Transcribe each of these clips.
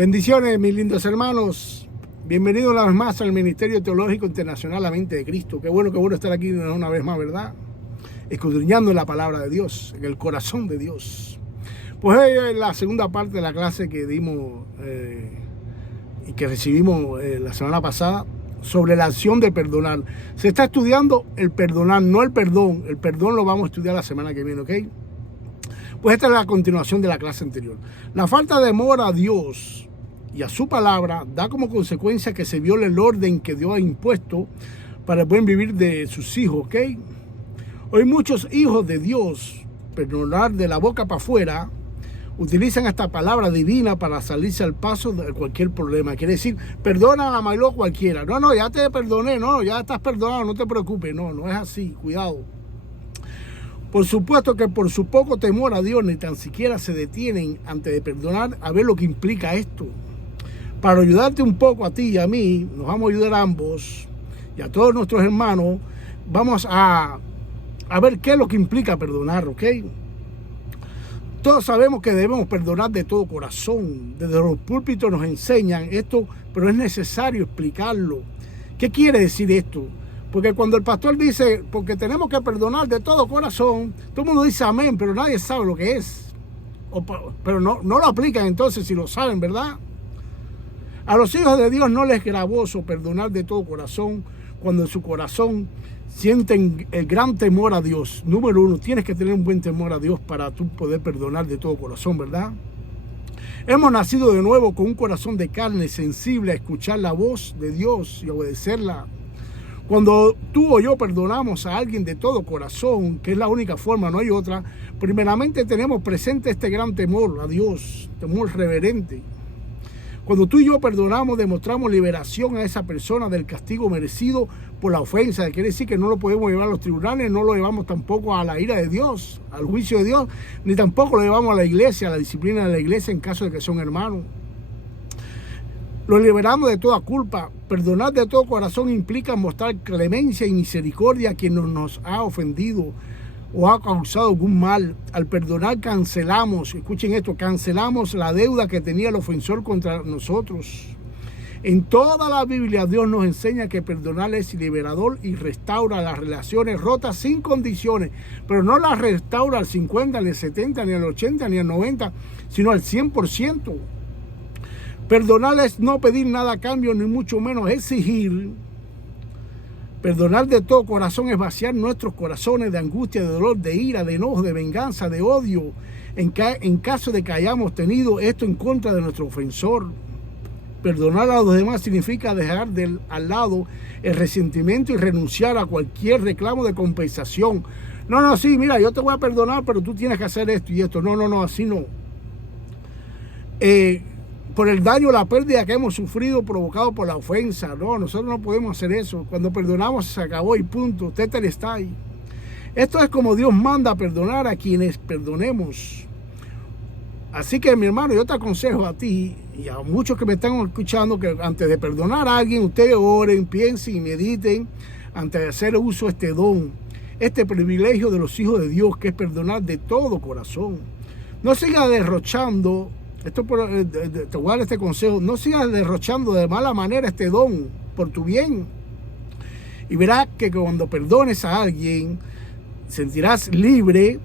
Bendiciones, mis lindos hermanos. Bienvenidos una vez más al Ministerio Teológico Internacional La Mente de Cristo. Qué bueno estar aquí una vez más, ¿verdad? Escudriñando la palabra de Dios, en el corazón de Dios. Pues es la segunda parte de la clase que dimos y que recibimos la semana pasada sobre la acción de perdonar. Se está estudiando el perdonar, no el perdón. El perdón lo vamos a estudiar la semana que viene, ¿ok? Pues esta es la continuación de la clase anterior. La falta de amor a Dios y a su palabra da como consecuencia que se viole el orden que Dios ha impuesto para el buen vivir de sus hijos, ¿ok? Hoy muchos hijos de Dios, perdonar de la boca para afuera, utilizan esta palabra divina para salirse al paso de cualquier problema. Quiere decir, perdona a Mailo cualquiera. No, ya te perdoné, no, ya estás perdonado, no te preocupes. No es así, cuidado. Por supuesto que por su poco temor a Dios ni tan siquiera se detienen antes de perdonar a ver lo que implica esto. Para ayudarte un poco a ti y a mí, nos vamos a ayudar a ambos y a todos nuestros hermanos, vamos a ver qué es lo que implica perdonar, ¿ok? Todos sabemos que debemos perdonar de todo corazón. Desde los púlpitos nos enseñan esto, pero es necesario explicarlo. ¿Qué quiere decir esto? Porque cuando el pastor dice, porque tenemos que perdonar de todo corazón, todo el mundo dice amén, pero nadie sabe lo que es. Pero no lo aplican entonces si lo saben, ¿verdad? A los hijos de Dios no les es gravoso perdonar de todo corazón cuando en su corazón sienten el gran temor a Dios. Número uno, tienes que tener un buen temor a Dios para tú poder perdonar de todo corazón, ¿verdad? Hemos nacido de nuevo con un corazón de carne sensible a escuchar la voz de Dios y obedecerla. Cuando tú o yo perdonamos a alguien de todo corazón, que es la única forma, no hay otra, primeramente tenemos presente este gran temor a Dios, temor reverente. Cuando tú y yo perdonamos, demostramos liberación a esa persona del castigo merecido por la ofensa. Quiere decir que no lo podemos llevar a los tribunales, no lo llevamos tampoco a la ira de Dios, al juicio de Dios, ni tampoco lo llevamos a la iglesia, a la disciplina de la iglesia en caso de que son hermanos. Lo liberamos de toda culpa. Perdonar de todo corazón implica mostrar clemencia y misericordia a quien nos ha ofendido o ha causado algún mal. Al perdonar cancelamos, escuchen esto, cancelamos la deuda que tenía el ofensor contra nosotros. En toda la Biblia Dios nos enseña que perdonar es liberador y restaura las relaciones rotas sin condiciones, pero no las restaura al 50, ni al 70, ni al 80, ni al 90, sino al 100%. Perdonar es no pedir nada a cambio, ni mucho menos exigir. Perdonar de todo corazón es vaciar nuestros corazones de angustia, de dolor, de ira, de enojo, de venganza, de odio, en caso de que hayamos tenido esto en contra de nuestro ofensor. Perdonar a los demás significa dejar al lado el resentimiento y renunciar a cualquier reclamo de compensación. Sí, mira, yo te voy a perdonar, pero tú tienes que hacer esto y esto. No, así no. Por el daño, la pérdida que hemos sufrido provocado por la ofensa. Nosotros no podemos hacer eso. Cuando perdonamos se acabó y punto. Está ahí. Esto es como Dios manda a perdonar a quienes perdonemos. Así que, mi hermano, yo te aconsejo a ti y a muchos que me están escuchando que antes de perdonar a alguien, ustedes oren, piensen y mediten antes de hacer uso de este don, este privilegio de los hijos de Dios, que es perdonar de todo corazón. No siga derrochando. Te voy a dar este consejo. No sigas derrochando de mala manera este don por tu bien. Y verás que cuando perdones a alguien, sentirás libre,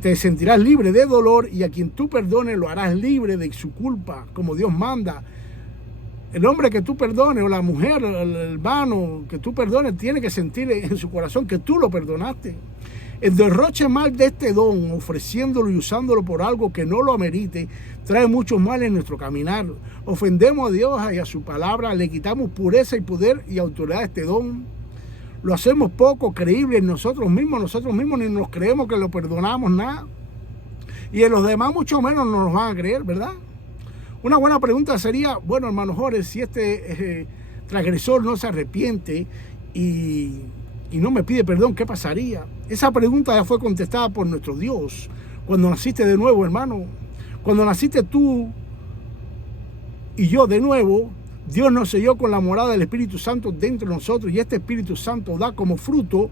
te sentirás libre de dolor, y a quien tú perdones lo harás libre de su culpa, como Dios manda. El hombre que tú perdones, o la mujer, o el hermano que tú perdones, tiene que sentir en su corazón que tú lo perdonaste. El derroche mal de este don, ofreciéndolo y usándolo por algo que no lo amerite, trae mucho mal en nuestro caminar. Ofendemos a Dios y a su palabra, le quitamos pureza y poder y autoridad a este don. Lo hacemos poco creíble en nosotros mismos ni nos creemos que lo perdonamos nada. Y en los demás mucho menos nos van a creer, ¿verdad? Una buena pregunta sería, bueno, hermano Jorge, si este transgresor no se arrepiente y no me pide perdón, ¿qué pasaría? Esa pregunta ya fue contestada por nuestro Dios cuando naciste de nuevo, hermano. Cuando naciste tú y yo de nuevo, Dios nos selló con la morada del Espíritu Santo dentro de nosotros, y este Espíritu Santo da como fruto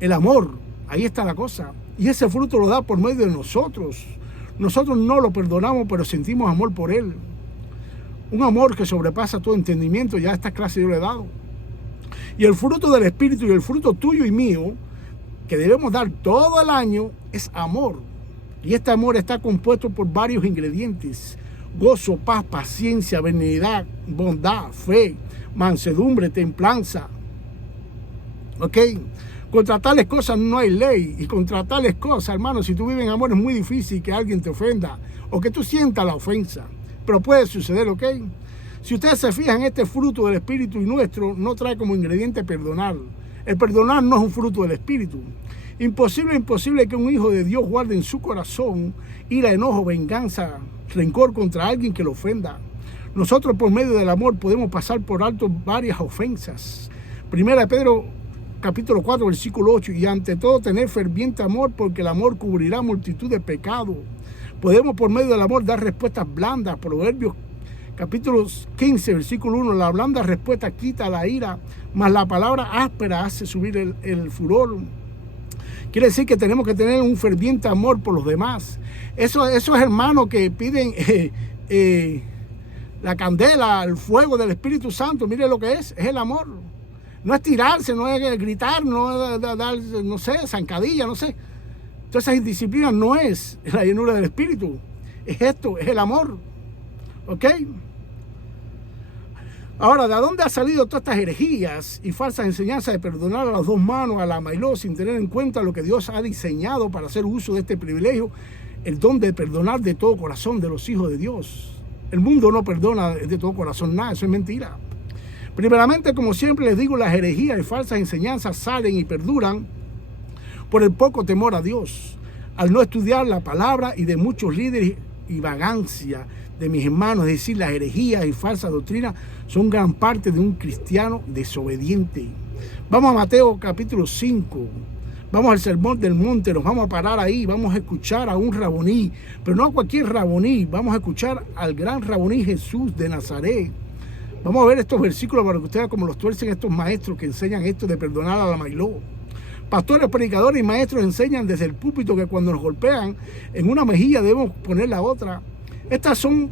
el amor. Ahí está la cosa. Y ese fruto lo da por medio de nosotros. Nosotros no lo perdonamos, pero sentimos amor por Él. un amor que sobrepasa todo entendimiento. Ya esta clase yo le he dado. Y el fruto del Espíritu y el fruto tuyo y mío, que debemos dar todo el año, es amor. Y este amor está compuesto por varios ingredientes: gozo, paz, paciencia, benignidad, bondad, fe, mansedumbre, templanza. ¿Ok? Contra tales cosas no hay ley. Y contra tales cosas, hermano, si tú vives en amor, es muy difícil que alguien te ofenda o que tú sientas la ofensa. Pero puede suceder, ¿ok? Si ustedes se fijan, este fruto del Espíritu y nuestro no trae como ingrediente perdonar. El perdonar no es un fruto del Espíritu. Imposible que un hijo de Dios guarde en su corazón ira, enojo, venganza, rencor contra alguien que lo ofenda. Nosotros, por medio del amor, podemos pasar por alto varias ofensas. Primera de Pedro, capítulo 4, versículo 8. Y ante todo tener ferviente amor, porque el amor cubrirá multitud de pecados. Podemos, por medio del amor, dar respuestas blandas. Proverbios capítulo 15, versículo 1. La blanda respuesta quita la ira, mas la palabra áspera hace subir el furor. Quiere decir que tenemos que tener un ferviente amor por los demás. Esos hermanos que piden la candela, el fuego del Espíritu Santo, mire lo que es el amor. No es tirarse, no es gritar, no es dar, no sé, zancadilla, no sé. Todas esas indisciplinas no es la llenura del Espíritu. Es esto, es el amor. ¿Ok? Ahora, ¿de dónde ha salido todas estas herejías y falsas enseñanzas de perdonar a las dos manos, a la mailó, sin tener en cuenta lo que Dios ha diseñado para hacer uso de este privilegio, el don de perdonar de todo corazón de los hijos de Dios? El mundo no perdona de todo corazón nada, eso es mentira. Primeramente, como siempre les digo, las herejías y falsas enseñanzas salen y perduran por el poco temor a Dios, al no estudiar la palabra, y de muchos líderes y vagancia de mis hermanos. Es decir, las herejías y falsas doctrinas son gran parte de un cristiano desobediente. Vamos a Mateo capítulo 5, vamos al sermón del monte, nos vamos a parar ahí, vamos a escuchar a un raboní, pero no a cualquier raboní, vamos a escuchar al gran raboní Jesús de Nazaret. Vamos a ver estos versículos para que ustedes vean cómo los tuercen estos maestros que enseñan esto de perdonar a la mailó. Pastores, predicadores y maestros enseñan desde el púlpito que cuando nos golpean en una mejilla debemos poner la otra. Estas son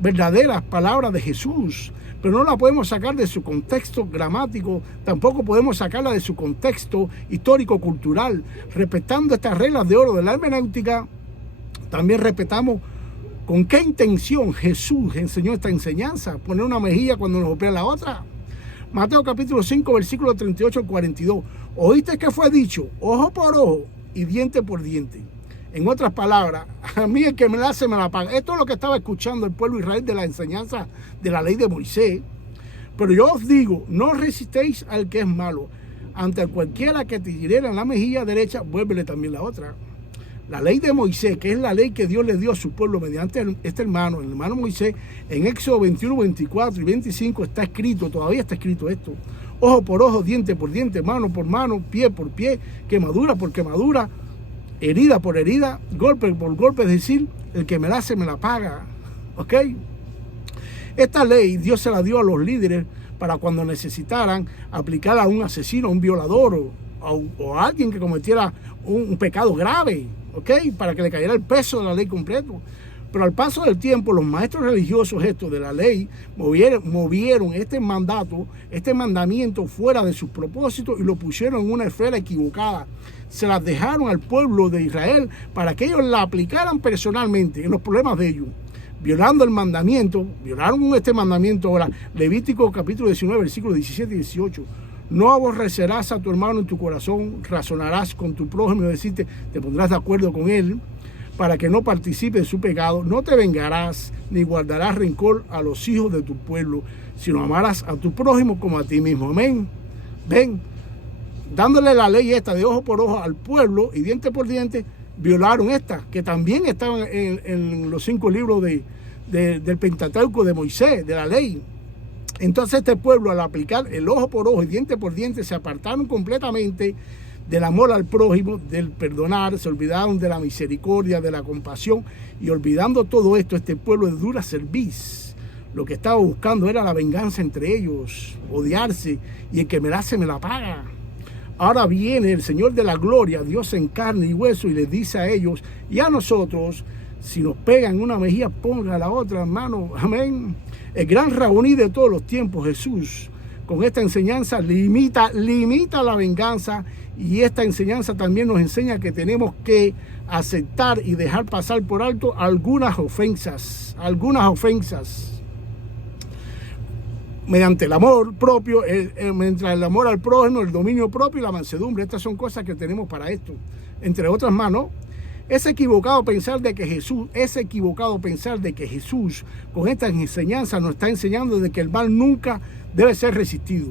verdaderas palabras de Jesús, pero no la podemos sacar de su contexto gramático, tampoco podemos sacarla de su contexto histórico-cultural. Respetando estas reglas de oro de la hermenéutica, también respetamos con qué intención Jesús enseñó esta enseñanza, poner una mejilla cuando nos golpea la otra. Mateo capítulo 5, versículo 38 al 42. Oíste que fue dicho, ojo por ojo y diente por diente. En otras palabras, a mí el que me la hace me la paga. Esto es lo que estaba escuchando el pueblo de Israel de la enseñanza de la ley de Moisés. Pero yo os digo, no resistéis al que es malo. Ante cualquiera que te hiriera en la mejilla derecha, vuélvele también la otra. La ley de Moisés, que es la ley que Dios le dio a su pueblo mediante este hermano, el hermano Moisés, en Éxodo 21, 24 y 25 está escrito, todavía está escrito esto: ojo por ojo, diente por diente, mano por mano, pie por pie, quemadura por quemadura, herida por herida, golpe por golpe, es decir, el que me la hace me la paga. ¿Ok? Esta ley Dios se la dio a los líderes para cuando necesitaran aplicarla a un asesino, a un violador o a alguien que cometiera un pecado grave, ¿ok? Para que le cayera el peso de la ley completo. Pero al paso del tiempo, los maestros religiosos estos de la ley movieron este mandato, este mandamiento fuera de sus propósitos y lo pusieron en una esfera equivocada. Se las dejaron al pueblo de Israel para que ellos la aplicaran personalmente en los problemas de ellos. Violando el mandamiento, violaron este mandamiento ahora. Levítico capítulo 19, versículos 17 y 18. No aborrecerás a tu hermano en tu corazón, razonarás con tu prójimo, es decir, te pondrás de acuerdo con él, para que no participe de su pecado. No te vengarás, ni guardarás rencor a los hijos de tu pueblo, sino amarás a tu prójimo como a ti mismo. Amén. Ven, dándole la ley esta de ojo por ojo al pueblo y diente por diente, violaron esta, que también estaban en los 5 libros del Pentateuco de Moisés, de la ley. Entonces este pueblo, al aplicar el ojo por ojo y diente por diente, se apartaron completamente del amor al prójimo, del perdonar, se olvidaron de la misericordia, de la compasión, y olvidando todo esto, este pueblo de dura cerviz, lo que estaba buscando era la venganza entre ellos, odiarse, y el que me la hace me la paga. Ahora viene el Señor de la gloria, Dios en carne y hueso, y les dice a ellos y a nosotros: si nos pegan una mejilla, ponga la otra, hermano. Amén. El gran Raboní de todos los tiempos, Jesús, con esta enseñanza limita la venganza, y esta enseñanza también nos enseña que tenemos que aceptar y dejar pasar por alto algunas ofensas, mediante el amor propio, mediante el amor al prójimo, el dominio propio y la mansedumbre. Estas son cosas que tenemos para esto, entre otras más, ¿no? Es equivocado pensar de que Jesús, con estas enseñanzas nos está enseñando de que el mal nunca debe ser resistido,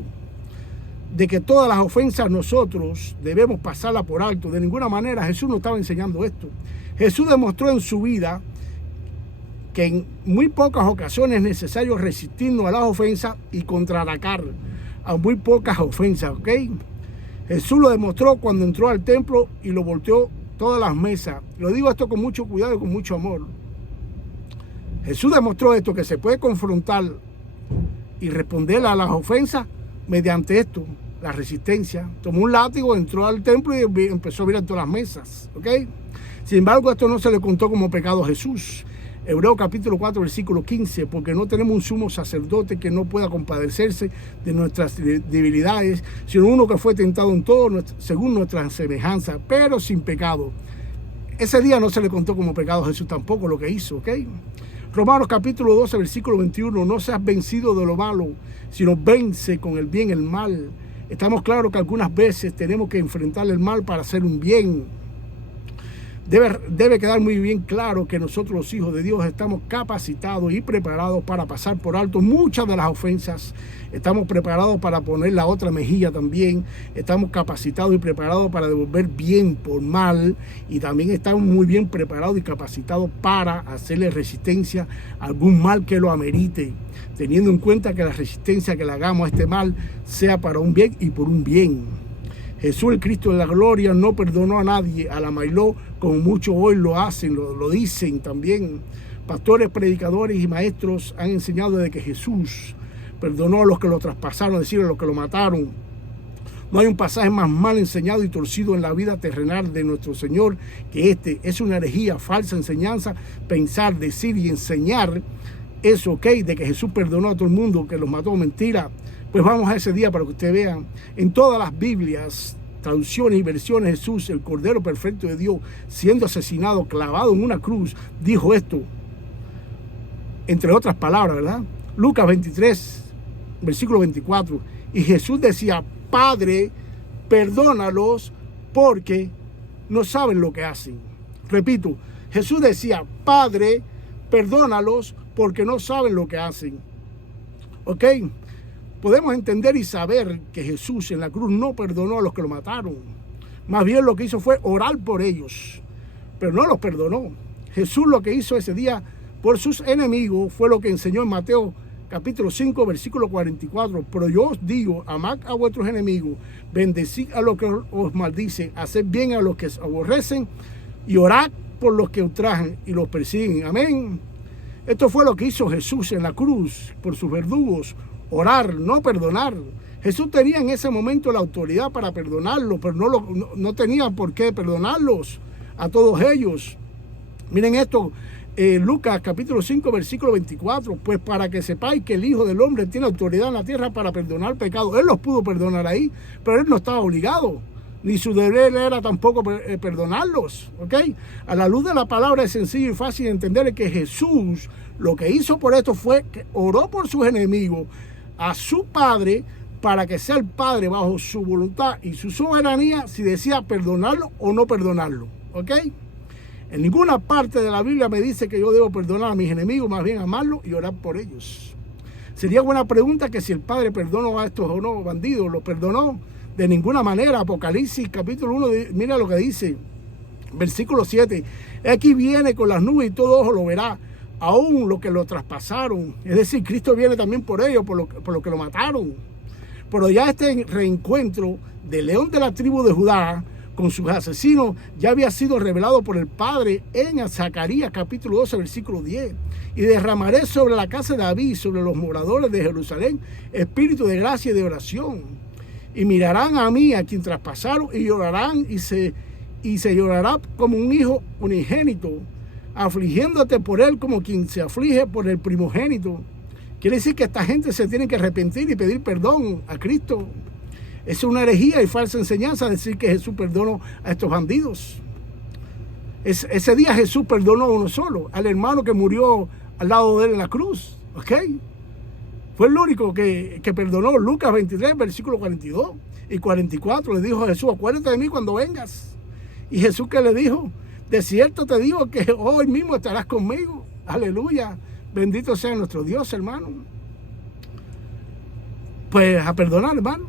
de que todas las ofensas nosotros debemos pasarlas por alto. De ninguna manera Jesús nos estaba enseñando esto. Jesús demostró en su vida que en muy pocas ocasiones es necesario resistirnos a las ofensas y contraatacar a muy pocas ofensas, ¿ok? Jesús lo demostró cuando entró al templo y lo volteó todas las mesas. Lo digo esto con mucho cuidado y con mucho amor. Jesús demostró esto, que se puede confrontar y responder a las ofensas mediante esto, la resistencia. Tomó un látigo, entró al templo y empezó a mirar todas las mesas, ¿ok? Sin embargo, esto no se le contó como pecado a Jesús. Hebreos capítulo 4, versículo 15, porque no tenemos un sumo sacerdote que no pueda compadecerse de nuestras debilidades, sino uno que fue tentado en todo según nuestra semejanza, pero sin pecado. Ese día no se le contó como pecado a Jesús tampoco lo que hizo, ¿ok? Romanos capítulo 12, versículo 21, no seas vencido de lo malo, sino vence con el bien el mal. Estamos claros que algunas veces tenemos que enfrentar el mal para hacer un bien. Debe quedar muy bien claro que nosotros los hijos de Dios estamos capacitados y preparados para pasar por alto muchas de las ofensas. Estamos preparados para poner la otra mejilla también. Estamos capacitados y preparados para devolver bien por mal. Y también estamos muy bien preparados y capacitados para hacerle resistencia a algún mal que lo amerite, teniendo en cuenta que la resistencia que le hagamos a este mal sea para un bien y por un bien. Jesús, el Cristo de la gloria, no perdonó a nadie, a la amailó, como muchos hoy lo hacen, lo dicen también. Pastores, predicadores y maestros han enseñado de que Jesús perdonó a los que lo traspasaron, es decir, a los que lo mataron. No hay un pasaje más mal enseñado y torcido en la vida terrenal de nuestro Señor que este. Es una herejía, falsa enseñanza, pensar, decir y enseñar eso, ¿ok? De que Jesús perdonó a todo el mundo, que los mató, mentira. Pues vamos a ese día para que ustedes vean. En todas las Biblias, traducciones y versiones, Jesús, el Cordero Perfecto de Dios, siendo asesinado, clavado en una cruz, dijo esto, entre otras palabras, ¿verdad? Lucas 23, versículo 24. Y Jesús decía, Padre, perdónalos porque no saben lo que hacen. Repito, Jesús decía, Padre, perdónalos porque no saben lo que hacen. ¿Ok? Podemos entender y saber que Jesús en la cruz no perdonó a los que lo mataron. Más bien lo que hizo fue orar por ellos, pero no los perdonó. Jesús lo que hizo ese día por sus enemigos fue lo que enseñó en Mateo capítulo 5, versículo 44. Pero yo os digo, amad a vuestros enemigos, bendecid a los que os maldicen, haced bien a los que os aborrecen y orad por los que ultrajan y los persiguen. Amén. Esto fue lo que hizo Jesús en la cruz por sus verdugos. Orar, no perdonar. Jesús tenía en ese momento la autoridad para perdonarlos, pero no tenía por qué perdonarlos a todos ellos. Miren esto, Lucas capítulo 5, versículo 24. Pues para que sepáis que el Hijo del Hombre tiene autoridad en la tierra para perdonar pecados. Él los pudo perdonar ahí, pero él no estaba obligado. Ni su deber era tampoco perdonarlos, ¿ok? A la luz de la palabra es sencillo y fácil de entender que Jesús lo que hizo por esto fue que oró por sus enemigos a su Padre para que sea el Padre bajo su voluntad y su soberanía si decía perdonarlo o no perdonarlo, ¿ok? En ninguna parte de la Biblia me dice que yo debo perdonar a mis enemigos, más bien amarlos y orar por ellos. Sería buena pregunta que si el Padre perdonó a estos o no bandidos, ¿los perdonó? De ninguna manera. Apocalipsis capítulo 1, mira lo que dice, versículo 7. Aquí viene con las nubes y todo ojo lo verá, aún los que lo traspasaron. Es decir, Cristo viene también por ellos, por lo que lo mataron. Pero ya este reencuentro del león de la tribu de Judá con sus asesinos ya había sido revelado por el Padre en Zacarías capítulo 12, versículo 10. Y derramaré sobre la casa de David, sobre los moradores de Jerusalén, espíritu de gracia y de oración. Y mirarán a mí, a quien traspasaron, y llorarán, y se llorará como un hijo unigénito, afligiéndote por él como quien se aflige por el primogénito, Quiere decir que esta gente se tiene que arrepentir y pedir perdón a Cristo. Es una herejía y falsa enseñanza decir que Jesús perdonó a estos bandidos. Ese día Jesús perdonó a uno solo, al hermano que murió al lado de él en la cruz. ¿Ok? Fue el único que perdonó. Lucas 23, versículo 42 y 44. Le dijo a Jesús, acuérdate de mí cuando vengas. Y Jesús, ¿qué le dijo? De cierto te digo que hoy mismo estarás conmigo. Aleluya. Bendito sea nuestro Dios, hermano. Pues a perdonar, hermano.